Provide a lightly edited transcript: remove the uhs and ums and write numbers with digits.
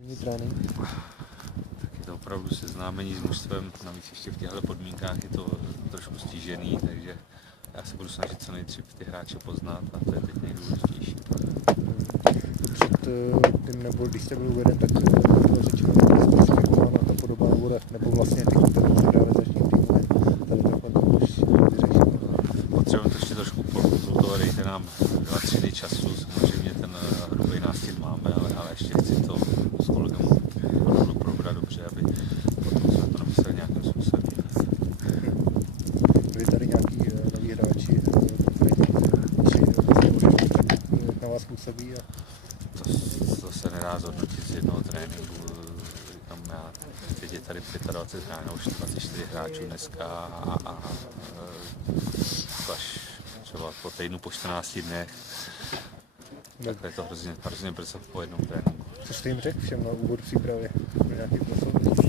Trénink. Tak je to opravdu seznámení s mužstvem, navíc ještě v těchto podmínkách je to trošku stížený, takže já se budu snažit co nejdřív ty hráče poznat a to je teď nejdůležitější. Před tím, nebo když jste byl uveden, tak bylo řečeno, že jste spekulována ta podoba nebo vlastně kým to bude realizační týmu, tady takhle to už vyřešeno. Potřebujeme to ještě trošku konzultovat, dejte nám 2-3 dny času, samozřejmě ten hrubý nástěn máme, ale ještě chci to s kolegem opravdu probrat dobře, aby potom jsme to napsali nějakým způsobem. Byli tady nějaký noví hráči, jak na vás působí? To se nedá zhodnotit z jednoho tréninku. Říkám, teď je tady 25 hráčů, už 24 hráčů dneska a až třeba po týdnu, po 14 dnech, takhle je to hrozně brzo po jednom tréninku. Co jste jim řekl všem na úvod přípravy? Nějaký posouzení?